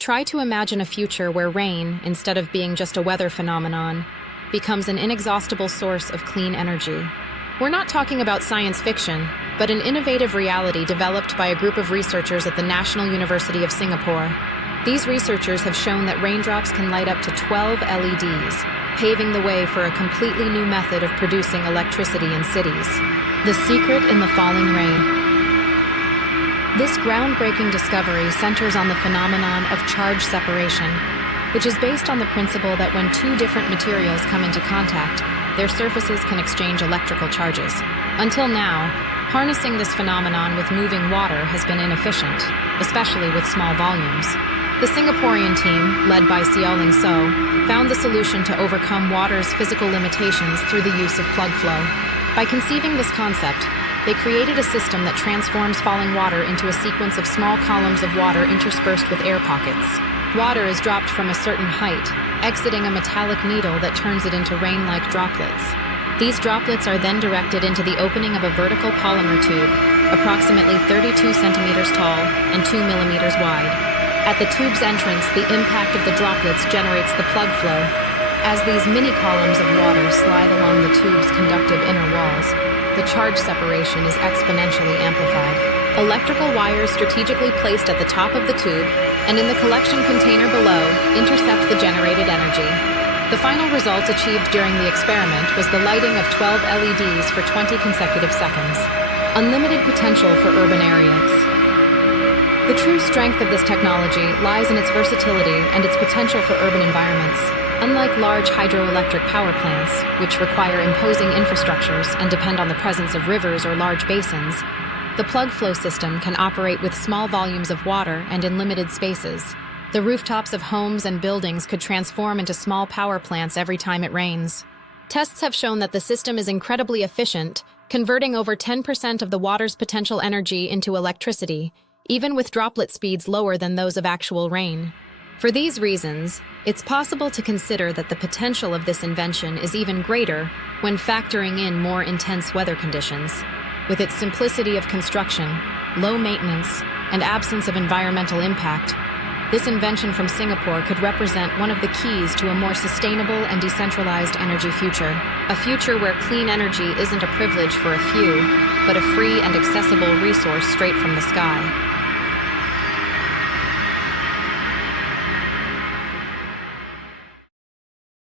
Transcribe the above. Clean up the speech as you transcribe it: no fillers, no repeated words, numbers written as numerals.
Try to imagine a future where rain, instead of being just a weather phenomenon, becomes an inexhaustible source of clean energy. We're not talking about science fiction, but an innovative reality developed by a group of researchers at the National University of Singapore. These researchers have shown that raindrops can light up to 12 LEDs, paving the way for a completely new method of producing electricity in cities. The secret in the falling rain. This groundbreaking discovery centers on the phenomenon of charge separation, which is based on the principle that when two different materials come into contact, their surfaces can exchange electrical charges. Until now, harnessing this phenomenon with moving water has been inefficient, especially with small volumes. The Singaporean team, led by Xiaoling So, found the solution to overcome water's physical limitations through the use of plug flow. By conceiving this concept, they created a system that transforms falling water into a sequence of small columns of water interspersed with air pockets. Water is dropped from a certain height, exiting a metallic needle that turns it into rain-like droplets. These droplets are then directed into the opening of a vertical polymer tube, approximately 32 centimeters tall and 2 millimeters wide. At the tube's entrance, the impact of the droplets generates the plug flow. As these mini columns of water slide along the tube's conductive inner walls, the charge separation is exponentially amplified. Electrical wires strategically placed at the top of the tube and in the collection container below intercept the generated energy. The final result achieved during the experiment was the lighting of 12 LEDs for 20 consecutive seconds. Unlimited potential for urban areas. The true strength of this technology lies in its versatility and its potential for urban environments. Unlike large hydroelectric power plants, which require imposing infrastructures and depend on the presence of rivers or large basins, the plug flow system can operate with small volumes of water and in limited spaces. The rooftops of homes and buildings could transform into small power plants every time it rains. Tests have shown that the system is incredibly efficient, converting over 10% of the water's potential energy into electricity, even with droplet speeds lower than those of actual rain. For these reasons, it's possible to consider that the potential of this invention is even greater when factoring in more intense weather conditions. With its simplicity of construction, low maintenance, and absence of environmental impact, this invention from Singapore could represent one of the keys to a more sustainable and decentralized energy future. A future where clean energy isn't a privilege for a few, but a free and accessible resource straight from the sky.